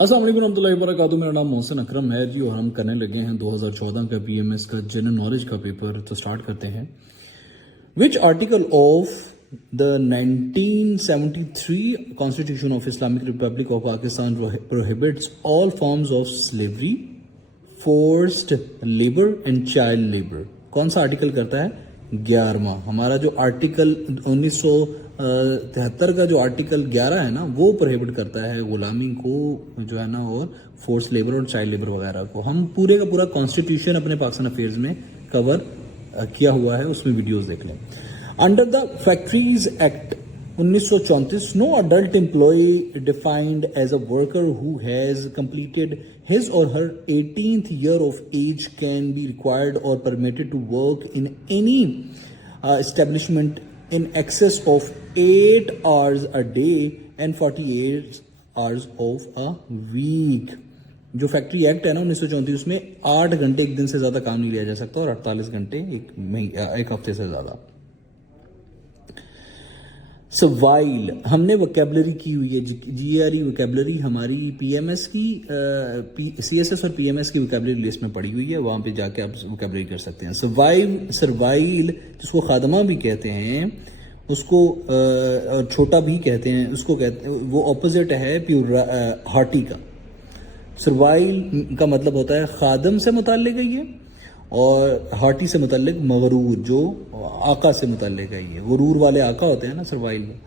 अस्सलाम वालेकुम रहमतुल्लाहि व बरकातुहू। मेरा नाम मोहसिन अकरम है जी और हम करने लगे हैं 2014 का पीएमएस का जनरल नॉलेज का पेपर। तो स्टार्ट करते हैं। Which article of the 1973 constitution of Islamic Republic of Pakistan prohibits all forms of slavery, forced labour and child labour? कौन सा आर्टिकल करता है? 11वां। हमारा जो आर्टिकल 1973 का जो आर्टिकल 11 है ना, वो प्रोहिबिट करता है गुलामी को जो है ना, और फोर्स लेबर और चाइल्ड लेबर वगैरह को। हम पूरे का पूरा कॉन्स्टिट्यूशन अपने पाकिस्तान अफेयर्स में कवर किया हुआ है, उसमें वीडियोस देख लें। Under the factories act 1934, no adult employee defined as a worker who has completed his or her 18th year of age can be required or permitted to work in any establishment in excess of 8 hours a day and 48 hours of a week. जो factory act है ना 1934, उसमें 8 घंटे एक दिन से ज्यादा काम नहीं लिया जा सकता और 48 घंटे एक हफ्ते से ज्यादा। सवाइल हमने वोकेबलरी की हुई है, जीआरई वोकेबलरी हमारी पीएमएस की सीएसएस और पीएमएस की वोकेबलरी लिस्ट में पड़ी हुई है, वहां पे जाके आप वोकेबलरी कर सकते हैं। सर्वाइल जिसको खादमा भी कहते हैं, उसको छोटा भी कहते हैं, उसको कहते हैं, वो ऑपोजिट है प्योर हार्टी का। सर्वाइल का मतलब होता है खादम से मुताल्लिक है ये, और हार्टी से मुताल्लिक मगरूर, जो आका से मुताल्लिक है ये। गुरूर वाले आका होते हैं ना सर्वाइल में।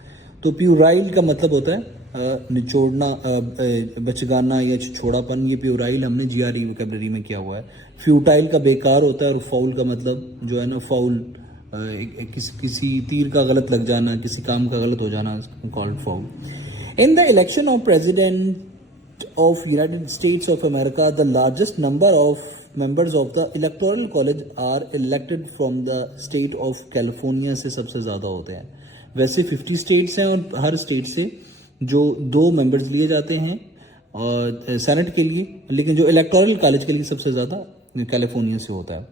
तो प्यूराइल का मतलब होता है निचोड़ना, बचगाना या छोड़ापन। ये प्यूराइल हमने जीआरई वोकैबुलरी में किया हुआ है। फ्यूटाइल का बेकार होता है, और फाउल का मतलब जो है ना, फाउल किसी तीर का गलत लग जाना, किसी काम का गलत हो जाना, called foul. In the election of president of United states of America, the largest number of members of the electoral college are elected from the state of California से सबसे ज्यादा होते हैं। वैसे 50 स्टेट्स हैं और हर स्टेट से जो 2 मेंबर्स लिए जाते हैं और सेनेट के लिए, लेकिन जो इलेक्टोरल कॉलेज के लिए सबसे ज्यादा कैलिफोर्निया से होता है।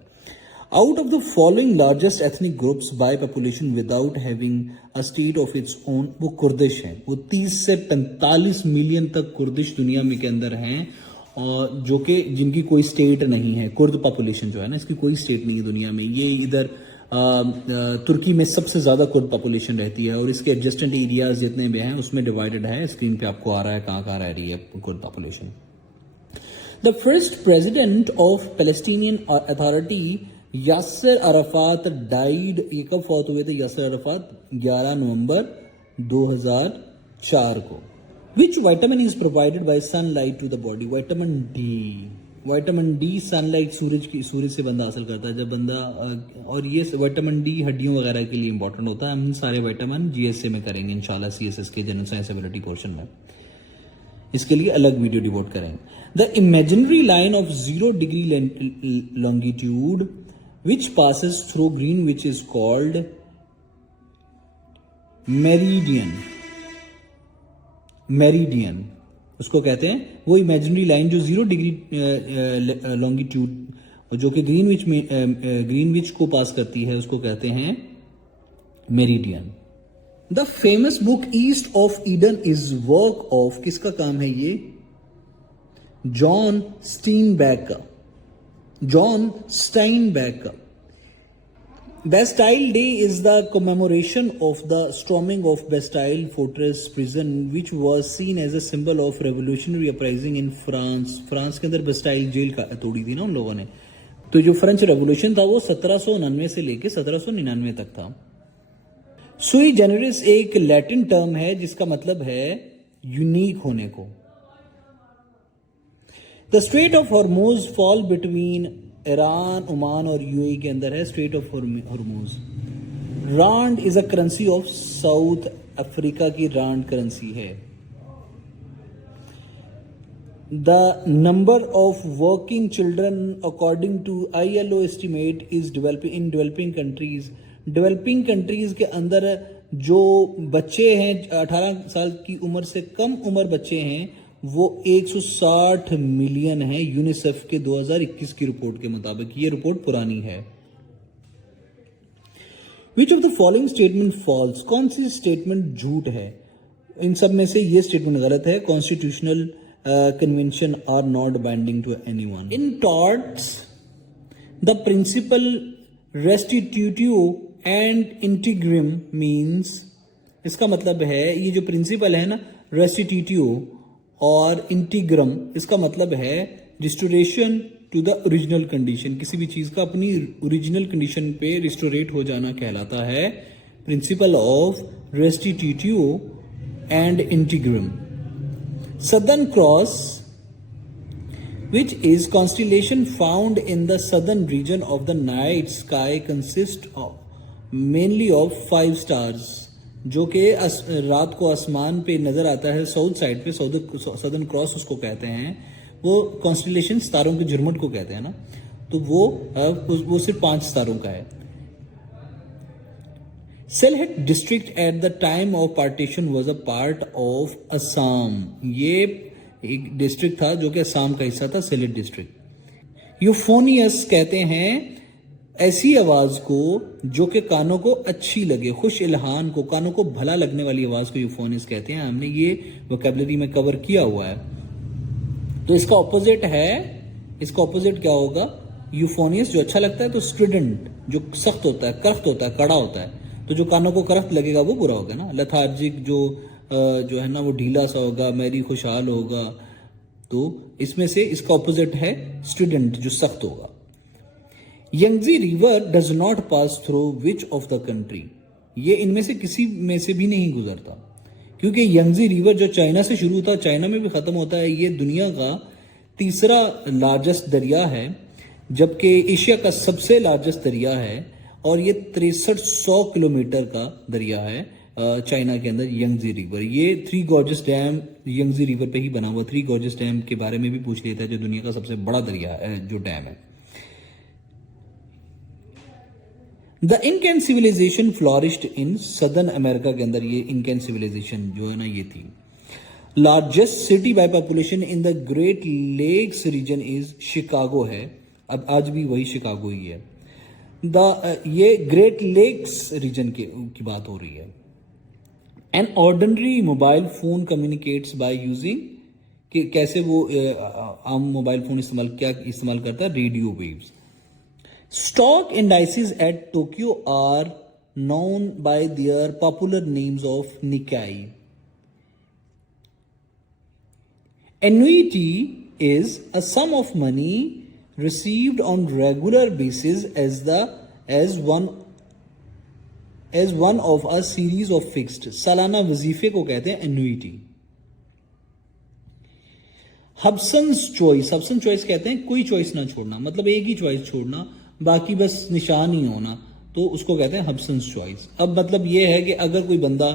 Out of the following largest ethnic groups by population without having a state of its own, वो कुर्दिश हैं। वो 30 से 45 मिलियन तक कुर्दिश दुनिया में के अंदर हैं, और जो कि जिनकी कोई स्टेट नहीं है। कुर्द पॉपुलेशन जो है ना, इसकी कोई स्टेट नहीं है दुनिया में। ये इधर तुर्की में सबसे ज्यादा कुर्द पॉपुलेशन रहती है, और इसके एडजस्टेंट एरियाज जितने भी हैं उसमें डिवाइडेड है। स्क्रीन पे आपको आ रहा है कहाँ कहाँ रह रही है Kurd population. The first president of Palestinian authority Yasser Arafat died. ये कब फौत हुए थे यासिर अराफात? 11 नवंबर 2004 को। Which vitamin is provided by sunlight to the body? Vitamin D. Vitamin D sunlight सूरज से बंदा हासिल करता है जब बंदा, और ये विटामिन डी हड्डियों वगैरह के लिए इंपॉर्टेंट होता है। हम सारे विटामिन जीएसए में करेंगे इंशाल्लाह, सीएसएस के जनरल साइंस एबिलिटी पोर्शन में। इसके लिए अलग वीडियो डिवोट करेंगे। The imaginary line of 0 degree longitude which passes through green which is called meridian. Meridian उसको कहते हैं, वो इमेजिनरी लाइन जो 0 डिग्री लॉन्गिट्यूड जो कि ग्रीनविच को पास करती है, उसको कहते हैं meridian. The famous book east of Eden is work of, किसका काम है ये? जॉन स्टीनबैक का। जॉन स्टाइनबैक का। Bastille Day is the commemoration of the storming of Bastille Fortress prison, which was seen as a symbol of revolutionary uprising in France. France के अंदर बस्टाइल jail का तोड़ी थी ना उन लोगों ने। तो जो फ्रेंच रेवोल्यूशन था वो 1799 से लेके 1799 तक था। सुई जेनरिस एक लैटिन टर्म है जिसका मतलब है यूनिक होने को। The strait of Hormuz fall between Iran, Oman और यूएई के अंदर है strait of Hormuz. Rand is a currency of South Africa की रांड करेंसी है। The number of working children according to ILO estimate is developing in developing countries. Developing countries के अंदर जो बच्चे हैं 18 साल की उम्र से कम उम्र बच्चे हैं वो 160 मिलियन है यूनिसेफ के 2021 की रिपोर्ट के मुताबिक। ये रिपोर्ट पुरानी है। Which of the following statement false? कौन सी स्टेटमेंट झूठ है? इन सब में से ये स्टेटमेंट गलत है। Constitutional convention are not binding to anyone. In torts, the principle restitutio and integrum means, इसका मतलब है ये जो प्रिंसिपल है ना रेस्टिट्यूटियो और इंटीग्रम, इसका मतलब है restoration to the original condition, किसी भी चीज का अपनी ओरिजिनल कंडीशन पे रिस्टोरेट हो जाना कहलाता है principle of restitutio and integrum. Southern Cross, which is constellation found in the southern region of the night sky, consists of mainly of 5 stars, जो कि रात को आसमान पे नजर आता है साउथ साइड पे. सदर्न क्रॉस उसको कहते हैं, वो कॉन्स्टिलेशन तारों के झुरमुट को कहते हैं ना, तो वो सिर्फ 5 तारों का है. Sylhet district at the time of partition was a part of Assam. ये एक डिस्ट्रिक्ट था जो कि असम का हिस्सा था, सिलेट डिस्ट्रिक्ट. यूफोनियस कहते हैं ऐसी आवाज को जो कि कानों को अच्छी लगे, खुश इल्हान को, कानों को भला लगने वाली आवाज को यूफोनियस कहते हैं. हमने ये वोकैबुलरी में कवर किया हुआ है. तो इसका ऑपोजिट है, इसका ऑपोजिट क्या होगा? यूफोनियस जो अच्छा लगता है, तो स्टूडेंट जो सख्त होता है, करख्त होता है, कड़ा होता है, तो जो कानों को करख्त लगेगा वो बुरा होगा ना. लथार्जिक जो है ना वो ढीला सा होगा, मैरी खुशहाल होगा. तो इसमें से इसका ऑपोजिट है स्टूडेंट जो सख्त होगा. Yangtze river does not pass through which of the country, ये इनमें से किसी में से भी नहीं गुजरता, क्योंकि यंगजी रिवर जो चाइना से शुरू होता है चाइना में भी खत्म होता है. ये दुनिया का तीसरा लार्जेस्ट दरिया है, जबकि एशिया का सबसे लार्जेस्ट दरिया है, और ये 6300 किलोमीटर का दरिया है चाइना के अंदर यंगजी रिवर. ये 3 गॉर्जेस डैम यंगजी रिवर पे ही बना हुआ. 3 गॉर्जेस डैम के बारे में भी पूछ लेता है, जो दुनिया का सबसे बड़ा दरिया है, जो डैम है. The Incan civilisation flourished in southern America के अंदर, ये इनकैन सिविलाइजेशन जो है ना ये थी. Largest city by population in the Great Lakes region is Chicago है. अब आज भी वही शिकागो ही है. ये ग्रेट लेक्स रीजन की बात हो रही है. An ordinary mobile phone communicates by using, कि कैसे वो आम मोबाइल फोन इस्तेमाल करता है? Radio waves. Stock indices at Tokyo are known by their popular names of Nikkei. Annuity is a sum of money received on regular basis as one of a series of fixed. सालाना वजीफे को कहते हैं annuity. हब्सन्स choice कहते हैं कोई choice ना छोड़ना, मतलब एक ही चॉइस छोड़ना, बाकी बस निशान ही होना, तो उसको कहते हैं हब्सन्स चॉइस. अब मतलब ये है कि अगर कोई बंदा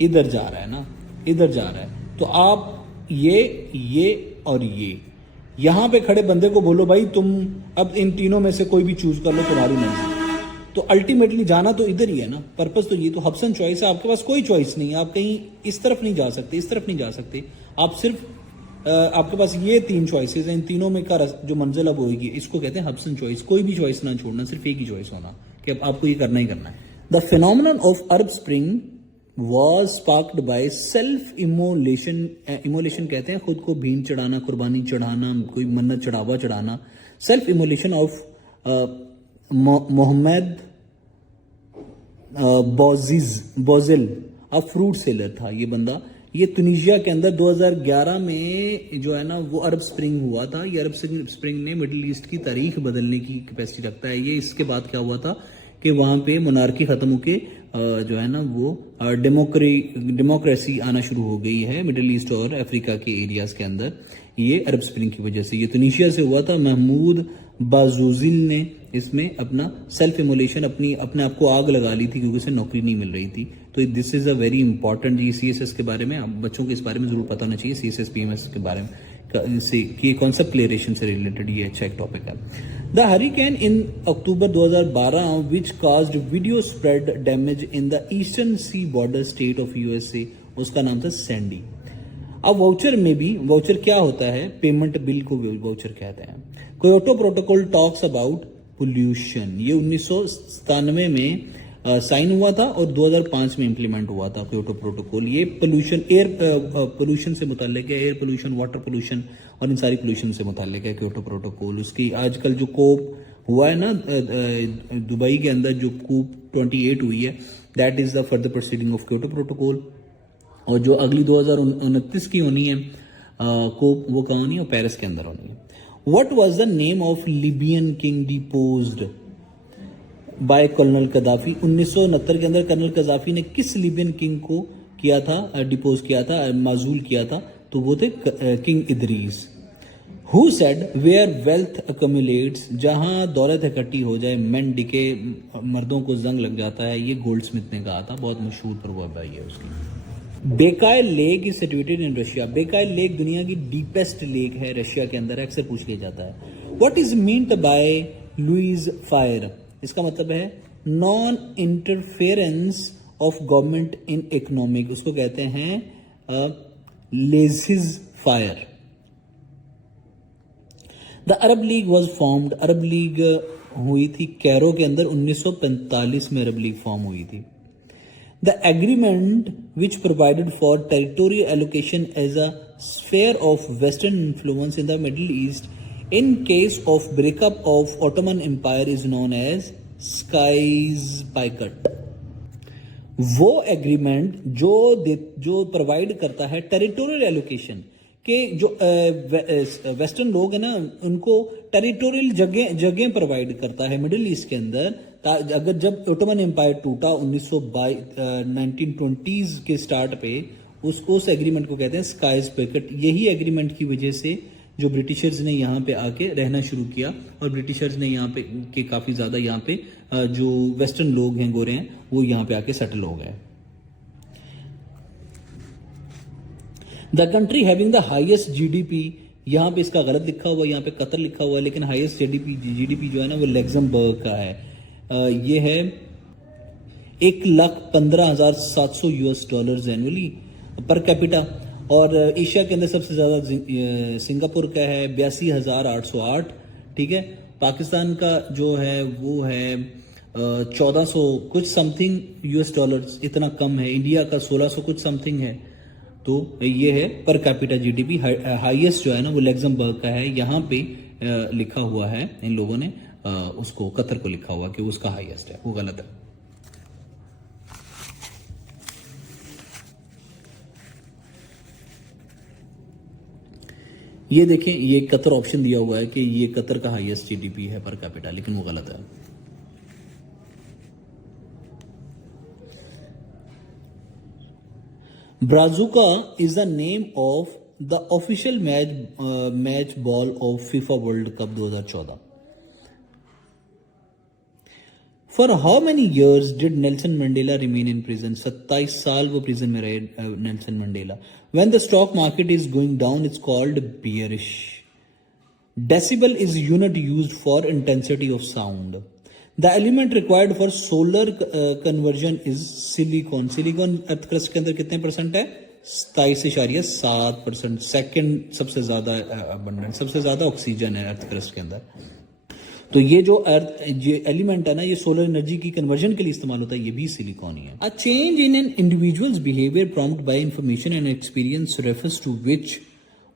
इधर जा रहा है ना, इधर जा रहा है, तो आप ये और ये यहां पे खड़े बंदे को बोलो भाई तुम अब इन तीनों में से कोई भी चूज कर लो, तुम्हारी मर्जी, तो अल्टीमेटली जाना तो इधर ही है ना. पर्पस तो ये, तो हब्सन चॉइस है. आपके पास कोई चॉइस नहीं है, आप कहीं इस तरफ नहीं जा सकते, इस तरफ नहीं जा सकते. आप सिर्फ आपके पास ये 3 चॉइसेस हैं, इन तीनों में का जो मंजिल अब होगी, इसको कहते हैं हब्सन चॉइस. कोई भी चॉइस ना छोड़ना, सिर्फ एक ही चॉइस होना कि अब आपको ये करना ही करना है. The phenomenon of Arab spring was sparked by self immolation. Immolation कहते हैं खुद को भीन चढ़ाना, कुर्बानी चढ़ाना, कोई मन्नत चढ़ावा चढ़ाना. Self immolation of Mohammed Bouazizi, a fruit seller था ये बंदा. ये तुनिशिया के अंदर 2011 में जो है ना वो अरब स्प्रिंग हुआ था. ये अरब स्प्रिंग ने मिडिल ईस्ट की तारीख बदलने की कैपेसिटी रखता है. ये इसके बाद क्या हुआ था कि वहां पे मोनार्की खत्म होके जो है ना वो डेमोक्रेसी आना शुरू हो गई है मिडिल ईस्ट और अफ्रीका के एरियाज के अंदर. ये अरब स्प्रिंग की वजह से. ये तुनिशिया से हुआ था. महमूद बाजूजिल ने इसमें अपना सेल्फ इमोलेशन, अपने आप को आग लगा ली थी क्योंकि उसे नौकरी नहीं मिल रही थी. तो this is a very important. ये CSS के बारे में बच्चों को इस बारे में जरूर पता होना चाहिए. CSS PMS के बारे में कि कौन सा क्लियरेशन से रिलेटेड ये अच्छा एक टॉपिक है. The hurricane in October 2012 which caused widespread damage in the eastern seaboard state of USA, उसका नाम था सैंडी. अब वाउचर में भी, वाउचर क्या होता है? पेमेंट बिल को वाउचर कहते हैं. Kyoto protocol talks about pollution. ये 1997 में साइन हुआ था और 2005 में इम्प्लीमेंट हुआ था क्योटो प्रोटोकॉल। ये पोल्यूशन, एयर पोल्यूशन से मुताल्लिक है, एयर पोल्यूशन, वाटर पोल्यूशन और इन सारी पोल्यूशन से मुताल्लिक है क्योटो प्रोटोकॉल। उसकी आजकल जो कोप हुआ है ना दुबई के अंदर, जो कोप 28 हुई है, that is the further proceeding of Kyoto protocol. और जो अगली 2029 की होनी है कोप, वो कहाँ होनी है? पेरिस के अंदर होनी है। What was the name of Libyan king deposed by Colonel Gaddafi? 1969 के अंदर कर्नल कदाफी ने किस लिबियन किंग को किया था, डिपोज किया था, माजूल किया था? तो वो थे king Idris. Who said where wealth accumulates, जहां दौलत इकट्ठी हो जाए मेन डिके, मर्दों को जंग लग जाता है, ये गोल्डस्मिथ ने कहा था। बहुत मशहूर प्रवर्ब है ये उसकी। Baikal lake is situated in Russia. Baikal lake दुनिया की डीपेस्ट लेक है, रशिया के अंदर, अक्सर पूछ लिया जाता है। What is meant by laissez faire? इसका मतलब है non interference of government in economic, उसको कहते हैं laissez faire. The Arab League was formed, Arab League हुई थी कैरो के अंदर, 1945 में अरब लीग फॉर्म हुई थी। The agreement which provided for territorial allocation as a sphere of western influence in the Middle East in case of breakup of Ottoman Empire is known as Sykes Picot. वो agreement जो provide करता है territorial allocation के, जो western लोग हैं ना, उनको टेरिटोरियल जगह प्रोवाइड करता है मिडिल ईस्ट के अंदर। अगर जब ओटोमन एम्पायर टूटा 1920s के स्टार्ट पे, उस एग्रीमेंट को कहते हैं स्काइज पैकेट। यही एग्रीमेंट की वजह से जो ब्रिटिशर्स ने यहाँ पे आके रहना शुरू किया, और ब्रिटिशर्स ने यहाँ पे के काफ़ी ज़्यादा यहाँ पे जो वेस्टर्न लोग हैं, गोरे हैं, वो यहाँ पे आके सेटल हो गए। The country having the highest GDP, यहाँ पे इसका गलत लिखा हुआ है, यहाँ पे कतर लिखा हुआ है, लेकिन हाईएस्ट जीडीपी जो है ना वो लग्जमबर्ग का है। ये है $1,15,700 एनुअली पर कैपिटा। और एशिया के अंदर सबसे ज़्यादा सिंगापुर का है 82,808, ठीक है। पाकिस्तान का जो है वो है 1400 कुछ समथिंग $, इतना कम है। इंडिया का 1600 कुछ समथिंग है। तो ये है पर कैपिटा जीडीपी। हाईएस्ट जो है ना वो लग्जमबर्ग का है। यहाँ पे लिखा हुआ है इन लोगों ने उसको, कतर को लिखा हुआ कि उसका हाईएस्ट है, वो गलत है। ये देखें, ये कतर ऑप्शन दिया हुआ है कि ये कतर का हाईएस्ट जीडीपी है पर कैपिटा, लेकिन वो गलत है। Brazuca is the name of the official match ball of FIFA World Cup 2014। For how many years did Nelson Mandela remain in prison? 27 साल वो प्रिजन में रहे Nelson Mandela. When the stock market is going down it's called bearish. Decibel is unit used for intensity of sound. The element required for solar conversion is silicon. Silicon earth crust के अंदर कितने percent है? 27.7%। Second सबसे ज्यादा abundant, सबसे ज्यादा oxygen है अर्थ crust के अंदर। तो ये जो एलिमेंट है ना, ये सोलर एनर्जी की कन्वर्जन के लिए इस्तेमाल होता है, ये भी सिलिकॉन ही है। A change in an individual's behaviour prompt by information and experience refers to which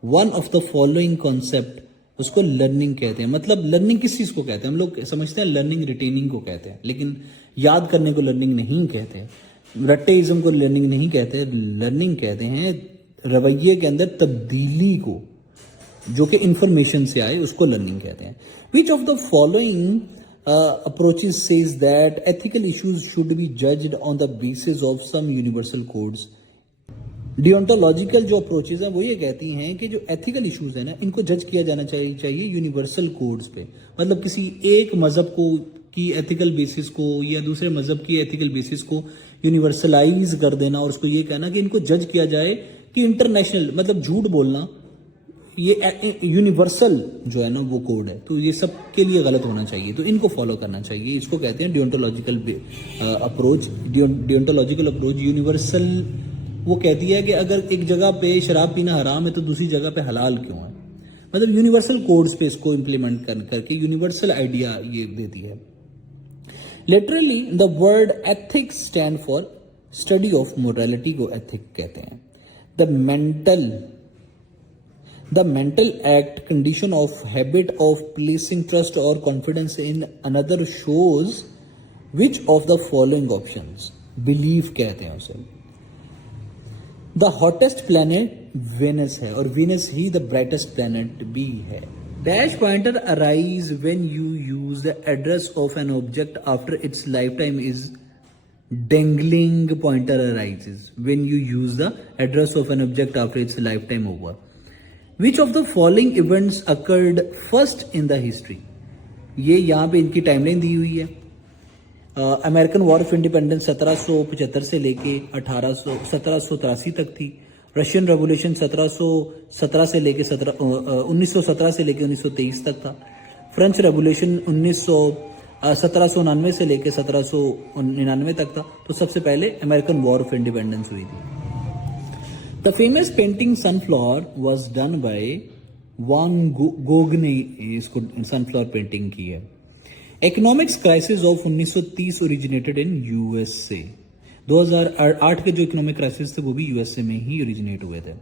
one of the following concept, उसको लर्निंग कहते हैं। मतलब लर्निंग किस चीज को कहते हैं? हम लोग समझते हैं लर्निंग रिटेनिंग को कहते हैं, लेकिन याद करने को लर्निंग नहीं कहते, रट्टेइज्म को लर्निंग नहीं कहते। लर्निंग कहते हैं रवैये के अंदर तब्दीली को, जो कि इंफॉर्मेशन से आए, उसको लर्निंग कहते हैं। Which of the following approaches says that ethical issues should be judged on the basis of some universal codes? Deontological जो अप्रोचेज हैं वो ये कहती हैं कि जो एथिकल इश्यूज हैं ना, इनको जज किया जाना चाहिए यूनिवर्सल कोड्स पे। मतलब किसी एक मजहब को की एथिकल बेसिस को या दूसरे मजहब की एथिकल बेसिस को यूनिवर्सलाइज कर देना, और उसको ये कहना कि इनको जज किया जाए कि इंटरनेशनल, मतलब झूठ बोलना, ये यूनिवर्सल जो है ना वो कोड है, तो ये सब के लिए गलत होना चाहिए, तो इनको फॉलो करना चाहिए। इसको कहते हैं डियोंटोलॉजिकल अप्रोच। डियोंटोलॉजिकल अप्रोच यूनिवर्सल वो कहती है कि अगर एक जगह पे शराब पीना हराम है तो दूसरी जगह पे हलाल क्यों है? मतलब यूनिवर्सल कोड्स पे इसको इंप्लीमेंट करके यूनिवर्सल आइडिया ये देती है। Literally the word ethics stand for study of morality को एथिक कहते हैं. The mental act condition of habit of placing trust और confidence in another shows which of the following options. Belief कहते हैं उसे. द हॉटेस्ट प्लैनेट वेनस है और Venus ही द ब्राइटेस्ट प्लैनेट भी है. Dash pointer arise when you use the address of an object after its life time is dangling pointer arises when you use the address of an object after its lifetime over. Which of the following events occurred first in the history? ये यहाँ पे इनकी timeline दी हुई है. American war of independence 1775 से लेके 1783 तक थी. रशियन रेवोल्यूशन 1717 से लेके 1917 से लेके 1923 तक था. फ्रेंच रेवोल्यूशन 1799 से लेके 1799 तक था. तो सबसे पहले अमेरिकन वॉर ऑफ इंडिपेंडेंस हुई थी. The famous painting sunflower was done by one Gog ने इसको सनफ्लावर पेंटिंग की है. Economics crisis of 1930 originated in USA. 2008 के जो इकोनॉमिक क्राइसिस थे वो भी यूएसए में ही ओरिजिनेट हुए थे.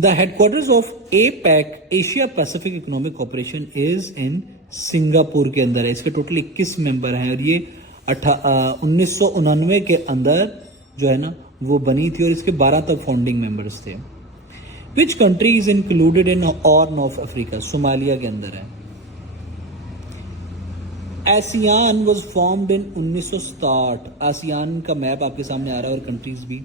The headquarters of APAC Asia Pacific economic corporation is in Singapore के अंदर है. इसके टोटल 21 मेंबर हैं और ये 1999 के अंदर जो है ना वो बनी थी और इसके 12 तक फाउंडिंग मेंबर्स थे. Which country is included in horn of Africa. Somalia के अंदर है. ASEAN was formed in 1960. ASEAN का मैप आपके सामने आ रहा है और कंट्रीज भी.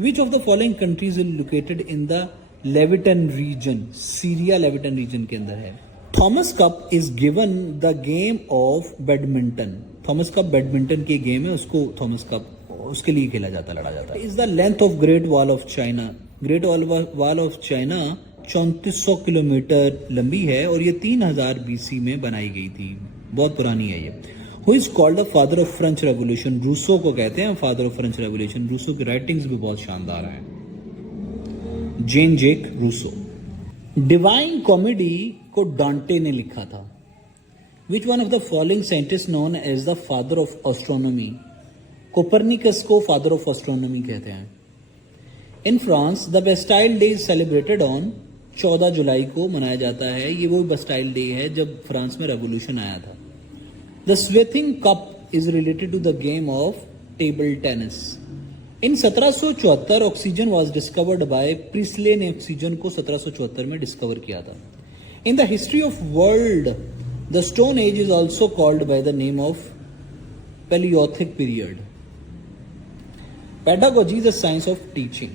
Which of the following countries is located in the लेविटन रीजन. सीरिया लेविटन रीजन के अंदर है. Thomas cup is given the game of badminton. Thomas cup badminton की गेम है, उसको थॉमस कप उसके लिए खेला जाता, लड़ा जाता है. Is the length of great wall of China. Great wall of China 3400 kilometre लंबी है और ये 3000 बीसी में बनाई गई थी. बहुत पुरानी है ये. Who is called the father of French revolution. Rousseau को कहते हैं father of French revolution. Rousseau की राइटिंग्स भी बहुत शानदार हैं. Jean Jacques Rousseau. Divine Comedy को डांटे ने लिखा था. Which one of the following scientist known as the father of astronomy. Copernicus को फादर ऑफ एस्ट्रोनॉमी कहते हैं. In France the Bastille Day is celebrated on 14 जुलाई को मनाया जाता है. ये वो बेस्टाइल डे है जब फ्रांस में रेवोल्यूशन आया था. The Swaythling Cup is related to the game of table tennis. In 1774 oxygen was discovered by Priestley ने ऑक्सीजन को 1774 में डिस्कवर किया था. In the history of world the Stone Age is also called by the name of paleolithic period. Pedagogy is the science of teaching.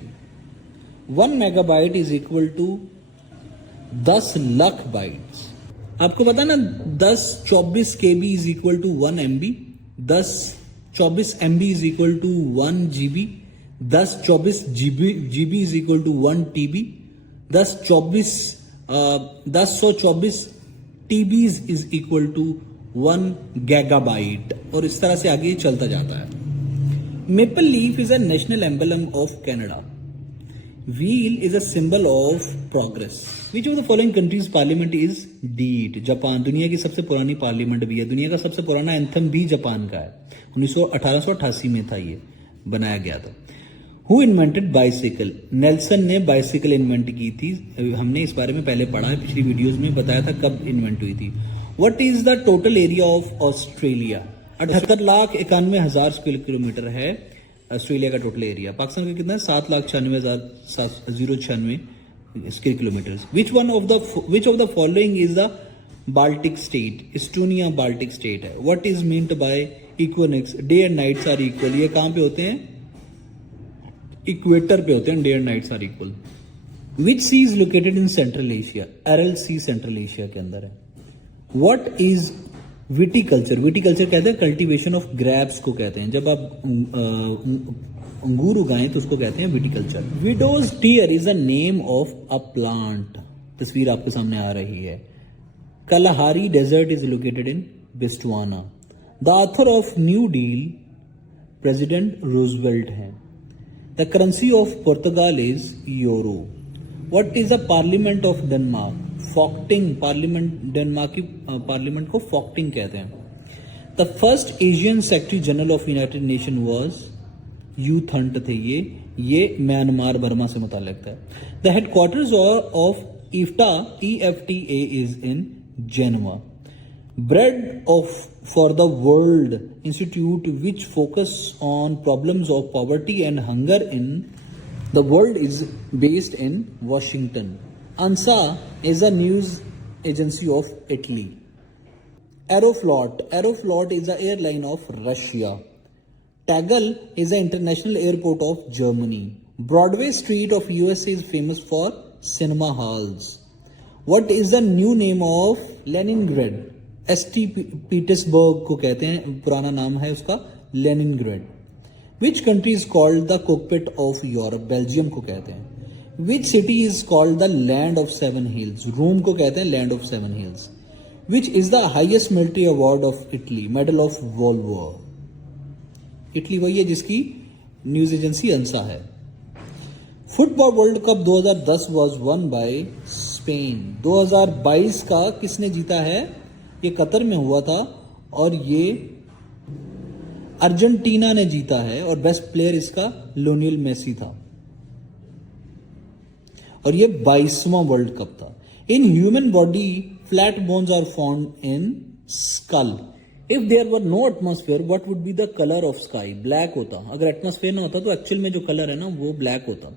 1 megabyte is equal to 10 lakh bytes. आपको पता ना 1024 KB is equal to 1 MB. 1024 MB is equal to 1 GB. 1024 GB is equal to 1 TB. 1024 TB is equal to 1 gigabyte. और इस तरह से आगे चलता जाता है. Maple leaf is a national emblem of Canada. Wheel is a symbol of progress. Which of the following countries parliament is DEET? Japan. दुनिया की सबसे पुरानी पार्लियामेंट भी है. दुनिया का सबसे पुराना एंथम भी जापान का है. 1888 में था ये बनाया गया था. Who invented bicycle? नेल्सन ने बाइसिकल इन्वेंट की थी. हमने इस बारे में पहले पढ़ा है, पिछली वीडियोस में बताया था कब इन्वेंट हुई थी. What is the total area of Australia? 78,91,000 square kilometre है ऑस्ट्रेलिया का टोटल एरिया. पाकिस्तान का कितना है? 7,96,096 square kilometre. Which of the following is the Baltic state? Estonia Baltic state है. What is meant by equinox? Day and nights are equal. ये कहां पे होते हैं? इक्वेटर पे होते हैं. Day and nights are equal. Which sea is located in Central Asia? Aral Sea Central Asia के अंदर है. What is viticulture? विटिकल्चर कहते हैं कल्टीवेशन ऑफ ग्रेप्स को कहते हैं. जब आप अंगूर उगाएं तो उसको कहते हैं viticulture. Widow's tear is a name of a plant. तस्वीर आपके सामने आ रही है. Kalahari desert is located in Botswana. The author of New Deal President Roosevelt है. The currency of Portugal is euro. What is the parliament of Denmark? Folketing parliament. Denmark की parliament को Folketing कहते हैं. The first Asian Secretary General of United Nation was U Thant थे ये Myanmar Burma से मुताल्लिक था। The headquarters of EFTA is in Geneva. Bread for the World Institute, which focus on problems of poverty and hunger in the world, is based in Washington. ANSA is a news agency of Italy. Aeroflot is the airline of Russia. Tegel is the international airport of Germany. Broadway Street of USA is famous for cinema halls. What is the new name of Leningrad? St. Petersburg को कहते हैं, पुराना नाम है उसका Leningrad. Which country is called the cockpit of Europe? Belgium को कहते हैं. Which city is called the land of seven hills? Rome को कहते हैं land of seven hills. Which is the highest military award of Italy? Medal of Valor. Italy वही है जिसकी news agency अंसा है। Football world cup 2010 was one by Spain. 2022 का किसने जीता है? ये कतर में हुआ था और ये अर्जेंटीना ने जीता है और बेस्ट प्लेयर इसका लियोनेल मेसी था और ये 22वां वर्ल्ड कप था। In human body flat bones are found in skull. If there were no atmosphere what would be the colour of sky? Black होता। अगर एटमॉस्फेयर ना होता तो एक्चुअल में जो कलर है ना वो ब्लैक होता।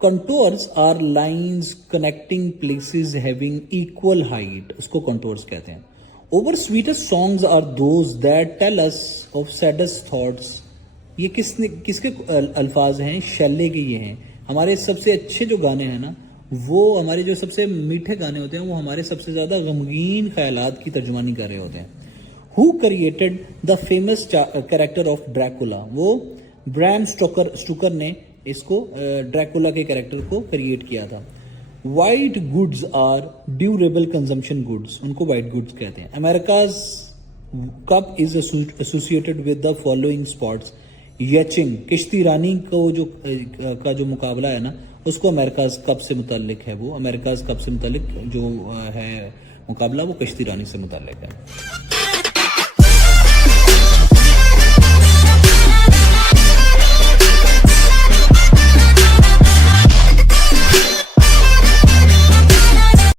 Contours are lines connecting places having equal height, उसको कंटोर्स कहते हैं। Our sweetest songs are those that tell us of saddest thoughts. ये किसके अल्फाज हैं? शैले के ये हैं। हमारे सबसे अच्छे जो गाने हैं ना, वो हमारे जो सबसे मीठे गाने होते हैं वो हमारे सबसे ज्यादा गमगीन ख्यालात की तर्जुमानी कर रहे होते हैं। Who created the famous character of Dracula? वो ब्रैम स्टोकर ने इसको ड्रैकुला के कैरेक्टर को क्रिएट किया था। White goods are durable consumption goods, उनको वाइट गुड्स कहते हैं। America's Cup is associated with the following sports. Yachting, किश्ती रानी को जो मुकाबला है ना, उसको अमेरिकाज कप से मुताल्लिक है। वो अमेरिकाज कप से मुताल्लिक जो है मुकाबला वो किश्ती रानी से मुताल्लिक है।